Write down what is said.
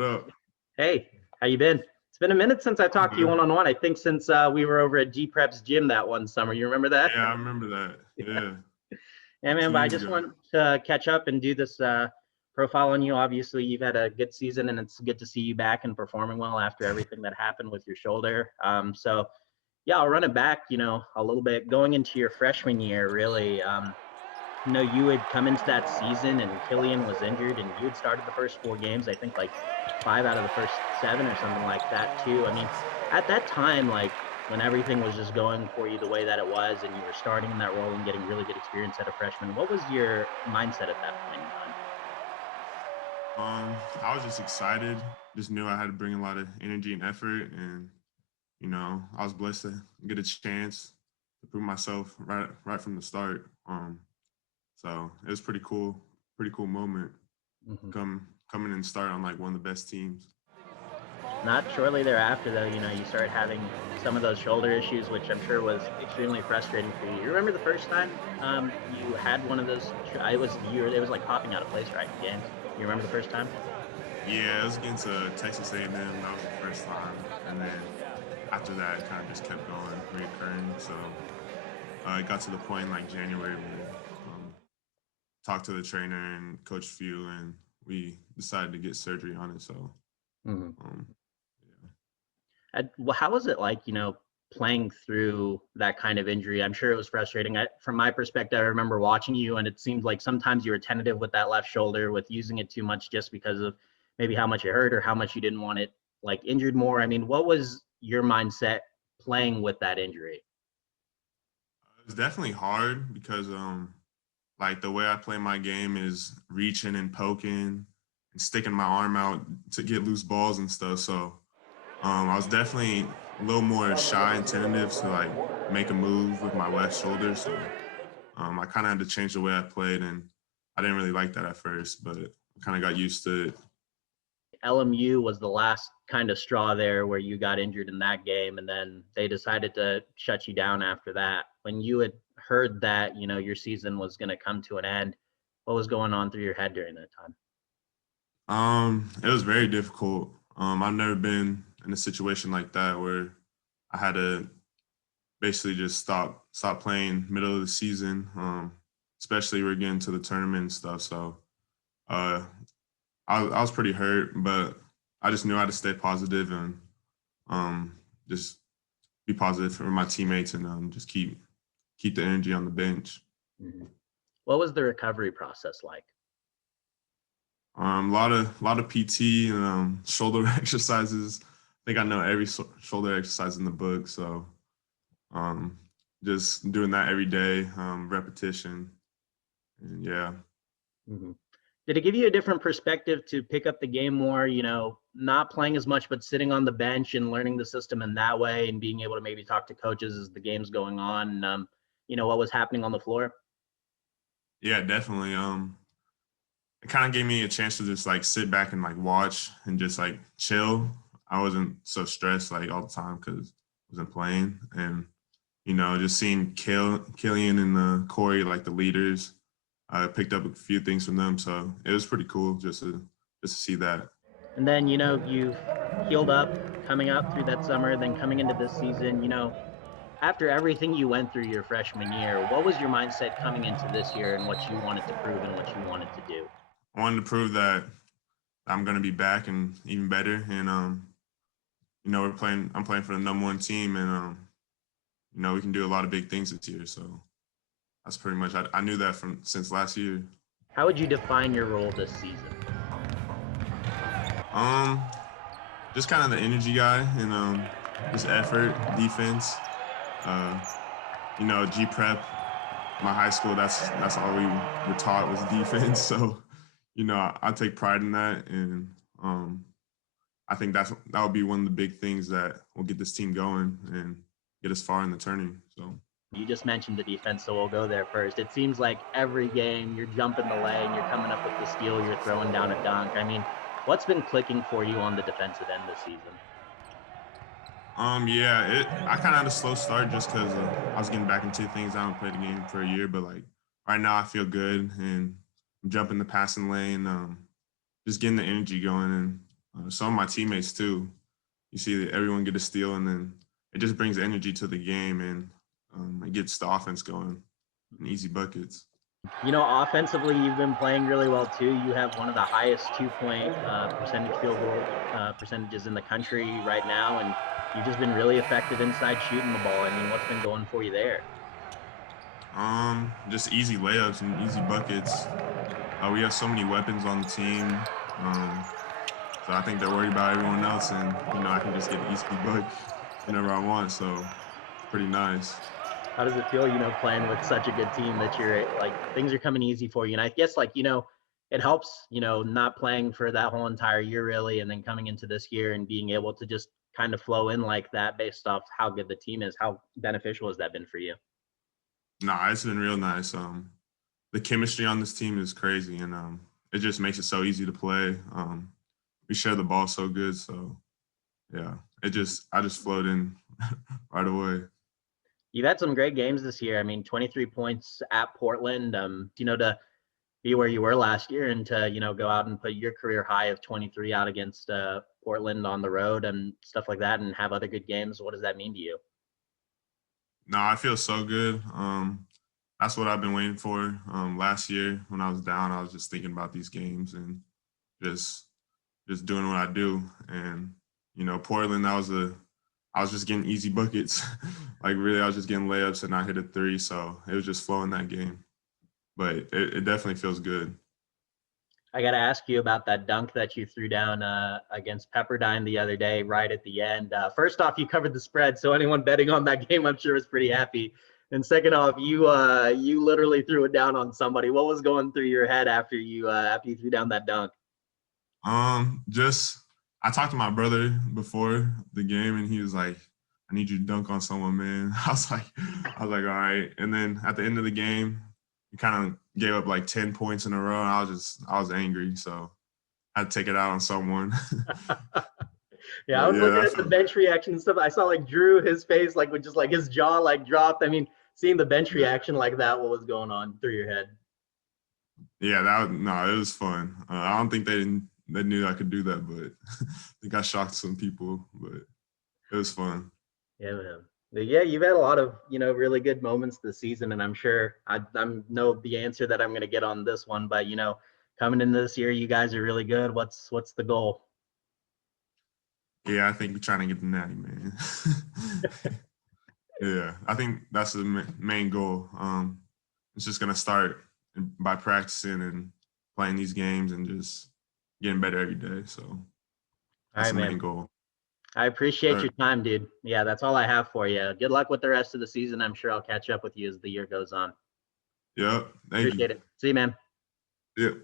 What up? Hey, how you been? It's been a minute since I I'm talked to you good. one-on-one. I think since we were over at G Prep's gym that one summer. You remember that? Yeah, I remember that. Yeah, Yeah, man, two but I years just ago. want to catch up and do this profile on you. Obviously, you've had a good season, and it's good to see you back and performing well after everything that happened with your shoulder. So, yeah, I'll run it back, a little bit. Going into your freshman year, really, you had come into that season and Killian was injured, and you had started the first 4 games, I think like 5 out of the first 7 or something like that, too. I mean, at that time, like when everything was just going for you the way that it was, and you were starting in that role and getting really good experience at a freshman, what was your mindset at that point in time? I was just excited. Just knew I had to bring a lot of energy and effort, and I was blessed to get a chance to prove myself right from the start. So it was pretty cool moment. Mm-hmm. Coming and start on like one of the best teams. Not shortly thereafter, though, you started having some of those shoulder issues, which I'm sure was extremely frustrating for you. You remember the first time you had one of those? It was like popping out of place, right, in games. You remember the first time? Yeah, it was against Texas A&M. That was the first time, and then after that, it kind of just kept going, reoccurring. So it got to the point in like January where talked to the trainer and Coach Few, and we decided to get surgery on it. So, Mm-hmm. um, yeah. Well, how was it like, playing through that kind of injury? I'm sure it was frustrating. From my perspective, I remember watching you, and it seemed like sometimes you were tentative with that left shoulder, with using it too much just because of maybe how much it hurt or how much you didn't want it like injured more. I mean, what was your mindset playing with that injury? It's definitely hard because like the way I play my game is reaching and poking and sticking my arm out to get loose balls and stuff. So I was definitely a little more shy and tentative to like make a move with my left shoulder. So I kind of had to change the way I played, and I didn't really like that at first, but I kind of got used to it. LMU was the last kind of straw there where you got injured in that game, and then they decided to shut you down after that. When you had heard that, your season was going to come to an end, what was going on through your head during that time? It was very difficult. I've never been in a situation like that where I had to basically just stop playing middle of the season. Especially we're getting to the tournament and stuff. So uh, I was pretty hurt, but I just knew I had to stay positive and just be positive for my teammates and just keep the energy on the bench. Mm-hmm. What was the recovery process like? A lot of PT and shoulder exercises. I think I know every shoulder exercise in the book, so um, just doing that every day, repetition, and yeah. Mm-hmm. Did it give you a different perspective to pick up the game more, not playing as much, but sitting on the bench and learning the system in that way and being able to maybe talk to coaches as the game's going on, what was happening on the floor? Yeah, definitely. It kind of gave me a chance to just like sit back and like watch and just like chill. I wasn't so stressed like all the time because I wasn't playing, and just seeing Killian and Corey like the leaders. I picked up a few things from them, so it was pretty cool just to see that. And then, you've healed up coming out through that summer, then coming into this season, after everything you went through your freshman year, what was your mindset coming into this year and what you wanted to prove and what you wanted to do? I wanted to prove that I'm going to be back and even better, and we're playing. I'm playing for the number 1 team, and we can do a lot of big things this year. So that's pretty much. I knew that from since last year. How would you define your role this season? Um, just kind of the energy guy and just effort, defense. Uh, G prep, my high school. That's all we were taught was defense. So, I take pride in that, and I think that would be one of the big things that will get this team going and get us far in the tourney. So. You just mentioned the defense, so we'll go there first. It seems like every game you're jumping the lane, you're coming up with the steal, you're throwing down a dunk. I mean, what's been clicking for you on the defensive end this season? Yeah, I kind of had a slow start just because I was getting back into things. I haven't played the game for a year, but like right now I feel good and I'm jumping the passing lane, just getting the energy going. And some of my teammates too. You see that everyone get a steal, and then it just brings energy to the game, and it gets the offense going and easy buckets. Offensively, you've been playing really well too. You have one of the highest 2-point percentage field goal percentages in the country right now, and you've just been really effective inside shooting the ball. I mean, what's been going for you there? Just easy layups and easy buckets. We have so many weapons on the team. So I think they're worried about everyone else, and I can just get an easy buck whenever I want. So it's pretty nice. How does it feel, playing with such a good team that you're like things are coming easy for you? And I guess it helps, not playing for that whole entire year really, and then coming into this year and being able to just kind of flow in like that based off how good the team is. How beneficial has that been for you? Nah, it's been real nice. The chemistry on this team is crazy, and it just makes it so easy to play. We share the ball so good, so yeah, I just flowed in right away. You've had some great games this year. I mean, 23 points at Portland. To be where you were last year and to go out and put your career high of 23 out against Portland on the road and stuff like that, and have other good games. What does that mean to you? No, I feel so good. That's what I've been waiting for. Last year when I was down, I was just thinking about these games and just just doing what I do. And Portland, I was just getting easy buckets. Like really, I was just getting layups and I hit a three, so it was just flowing that game. But it definitely feels good. I got to ask you about that dunk that you threw down against Pepperdine the other day, right at the end. First off, you covered the spread, so anyone betting on that game, I'm sure, was pretty happy. And second off, you literally threw it down on somebody. What was going through your head after you threw down that dunk? Just I talked to my brother before the game, and he was like, "I need you to dunk on someone, man." I was like, "All right." And then at the end of the game, we kind of gave up like 10 points in a row, and I was angry, so I had to take it out on someone. Yeah, I But was yeah, looking at the bench reaction and stuff. I saw like Drew, his face like with just like his jaw like dropped. I mean, seeing the bench yeah, reaction like that, what was going on through your head? yeah. No, it was fun. I don't think they knew I could do that, but I think I shocked some people. But it was fun. Yeah, man. But yeah, you've had a lot of really good moments this season, and I'm sure I'm know the answer that I'm going to get on this one. But coming into this year, you guys are really good. What's the goal? Yeah, I think we're trying to get the natty, man. Yeah, I think that's the main goal. It's just gonna start by practicing and playing these games and just getting better every day. So All that's right, the main man. goal. I appreciate Sure. your time, dude. Yeah, that's all I have for you. Good luck with the rest of the season. I'm sure I'll catch up with you as the year goes on. Yep. Thank you. Appreciate it. See you, man. Yep.